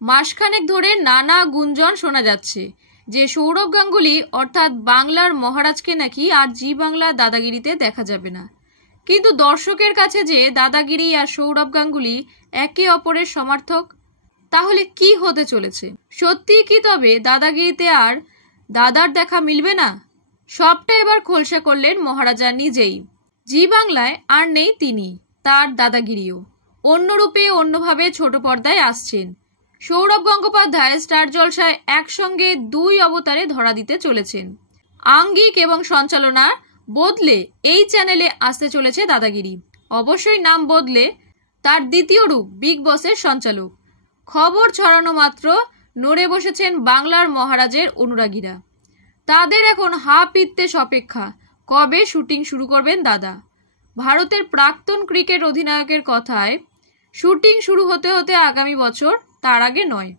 মাসখানেক ধরে নানা গুঞ্জন শোনা যাচ্ছে যে সৌরভ গাঙ্গুলি অর্থাৎ বাংলার মহারাজকে নাকি আর জি বাংলা দাদাগিরিতে দেখা যাবে না। কিন্তু দর্শকের কাছে যে দাদাগিরি আর সৌরভ গাঙ্গুলি একে অপরের সমর্থক, তাহলে কি হতে চলেছে? সত্যি কি তবে দাদাগিরিতে আর দাদার দেখা মিলবে না? সবটা এবার খোলসা করলেন মহারাজা নিজেই। জি বাংলায় আর নেই তিনি, তার দাদাগিরিও অন্য রূপে অন্যভাবে ছোট পর্দায় আসছেন। সৌরভ গঙ্গোপাধ্যায় স্টার জলসায় একসঙ্গে দুই অবতারে ধরা দিতে চলেছেন। আঙ্গিক এবং সঞ্চালনা বদলে এই চ্যানেলে আসতে চলেছে দাদাগিরি। অবশ্যই নাম বদলে, তার দ্বিতীয় রূপ বিগ বসের সঞ্চালক। খবর ছড়ানো মাত্র নড়ে বসেছেন বাংলার মহারাজের অনুরাগীরা। তাদের এখন হা পিত্তেশ অপেক্ষা কবে শুটিং শুরু করবেন দাদা। ভারতের প্রাক্তন ক্রিকেট অধিনায়কের কথায় শুটিং শুরু হতে হতে আগামী বছর, তার আগে নয়।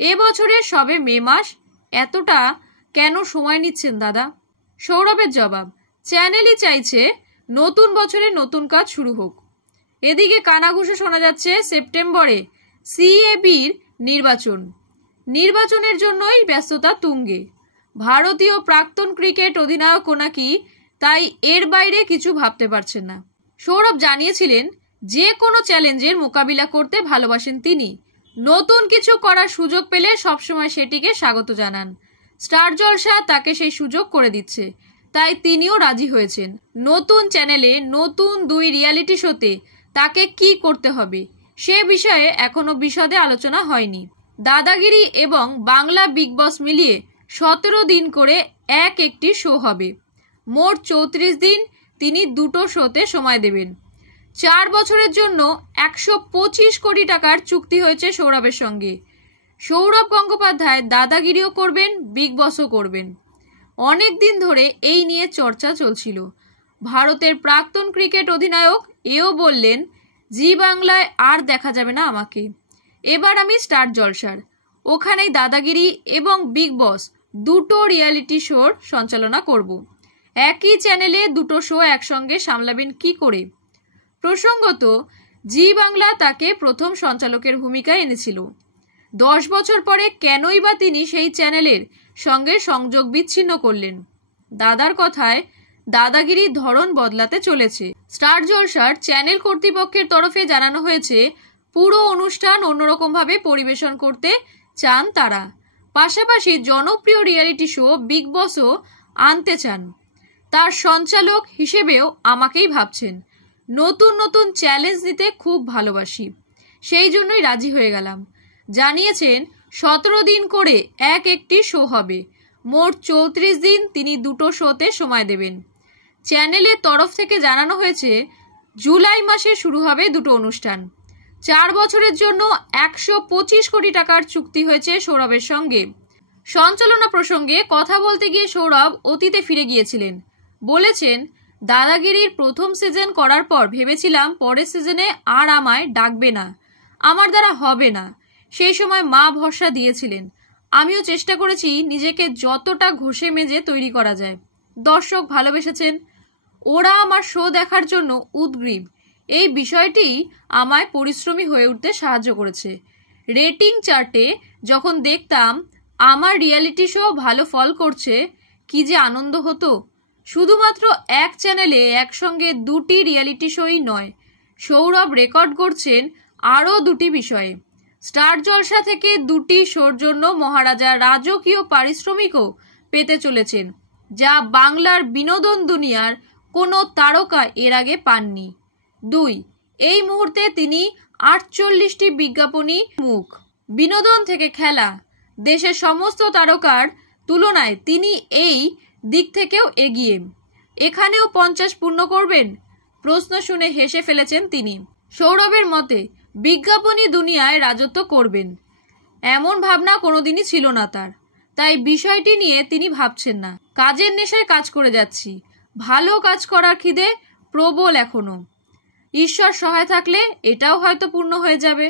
এবছরের সবে মে মাস, এতটা কেন সময় নিচ্ছেন দাদা? সৌরভের জবাব, চ্যানেলই চাইছে নতুন বছরে নতুন কাজ শুরু হোক। এদিকে কানাঘুষো শোনা যাচ্ছে সেপ্টেম্বরে সিএবির নির্বাচনের জন্যই ব্যস্ততা তুঙ্গে। ভারতীয় প্রাক্তন ক্রিকেট অধিনায়ক নাকি তাই এর বাইরে কিছু ভাবতে পারছেন না। সৌরভ জানিয়েছিলেন যে কোনো চ্যালেঞ্জের মোকাবিলা করতে ভালোবাসেন তিনি। নতুন কিছু করার সুযোগ পেলে সবসময় সেটিকে স্বাগত জানান। স্টার জলসা তাকে সেই সুযোগ করে দিচ্ছে, তাই তিনিও রাজি হয়েছেন। নতুন চ্যানেলে নতুন দুই রিয়ালিটি শোতে তাকে কি করতে হবে সে বিষয়ে এখনো বিশদে আলোচনা হয়নি। দাদাগিরি এবং বাংলা বিগ বস মিলিয়ে 17 দিন করে একটি শো হবে। মোট 34 দিন তিনি দুটো শোতে সময় দেবেন। 4 বছরের জন্য 125 কোটি টাকার চুক্তি হয়েছে সৌরভের সঙ্গে। সৌরভ গঙ্গোপাধ্যায় দাদাগিরিও করবেন, বিগ বসও করবেন। অনেক দিন ধরে এই নিয়ে চর্চা চলছিল। ভারতের প্রাক্তন ক্রিকেট অধিনায়ক এও বললেন, জি বাংলায় আর দেখা যাবে না আমাকে, এবার আমি স্টার জলসার, ওখানেই দাদাগিরি এবং বিগ বস দুটো রিয়ালিটি শোর সঞ্চালনা করব। একই চ্যানেলে দুটো শো একসঙ্গে সামলাবেন কি করে? প্রসঙ্গত, জি বাংলা তাকে প্রথম সঞ্চালকের ভূমিকায় এনেছিল। 10 বছর পরে কেনই বা তিনি সেই চ্যানেলের সঙ্গে সংযোগ বিচ্ছিন্ন করলেন? দাদার কথায় দাদাগিরির ধরন বদলাতে চলেছে। স্টার জলসার চ্যানেল কর্তৃপক্ষের তরফে জানানো হয়েছে পুরো অনুষ্ঠান অন্যরকমভাবে পরিবেশন করতে চান তারা। পাশাপাশি জনপ্রিয় রিয়ালিটি শো বিগ বসও আনতে চান। তার সঞ্চালক হিসেবেও আমাকেই ভাবছেন। নতুন নতুন চ্যালেঞ্জ নিতে খুব ভালোবাসি, সেই জন্যই রাজি হয়ে গেলাম। জানিয়েছেন 17 দিন করে একটি শো হবে। মোট 34 দিন তিনি দুটো শোতে সময় দেবেন। চ্যানেলের তরফ থেকে জানানো হয়েছে জুলাই মাসে শুরু হবে দুটো অনুষ্ঠান। 4 বছরের জন্য 125 কোটি টাকার চুক্তি হয়েছে সৌরভের সঙ্গে। সঞ্চালনা প্রসঙ্গে কথা বলতে গিয়ে সৌরভ অতীতে ফিরে গিয়েছিলেন। বলেছেন, দাদাগিরির প্রথম সিজন করার পর ভেবেছিলাম পরের সিজনে আর আমায় ডাকবে না, আমার দ্বারা হবে না। সেই সময় মা ভরসা দিয়েছিলেন। আমিও চেষ্টা করেছি নিজেকে যতটা ঘষে মেজে তৈরি করা যায়। দর্শক ভালোবেসেছেন, ওরা আমার শো দেখার জন্য উদগ্রীব। এই বিষয়টি আমায় পরিশ্রমী হয়ে উঠতে সাহায্য করেছে। রেটিং চার্টে যখন দেখতাম আমার রিয়ালিটি শো ভালো ফল করছে, কি যে আনন্দ হতো। শুধুমাত্র এক চ্যানেলে একসঙ্গে দুটি রিয়ালিটি শোই নয়, সৌরভ রেকর্ড করছেন আরও দুটি বিষয়ে। স্টার জলসা থেকে দুটি শোর জন্য মহারাজা রাজকীয় পারিশ্রমিকও পেতে চলেছেন, যা বাংলার বিনোদন দুনিয়ার কোনো তারকা এর আগে পাননি। 2, এই মুহূর্তে তিনি 48টি বিজ্ঞাপনী মুখ। বিনোদন থেকে খেলা, দেশের সমস্ত তারকার তুলনায় তিনি এই দিক থেকেও এগিয়ে। এখানেও 50 পূর্ণ করবেন? প্রশ্ন শুনে হেসে ফেলেছেন তিনি। সৌরভের মতে বিজ্ঞাপনী দুনিয়ায় রাজত্ব করবেন এমন ভাবনা কোনোদিনই ছিল না তার, তাই বিষয়টি নিয়ে তিনি ভাবছেন না। কাজের নেশায় কাজ করে যাচ্ছি, ভালো কাজ করার খিদে প্রবল এখনো। ঈশ্বর সহায় থাকলে এটাও হয়তো পূর্ণ হয়ে যাবে।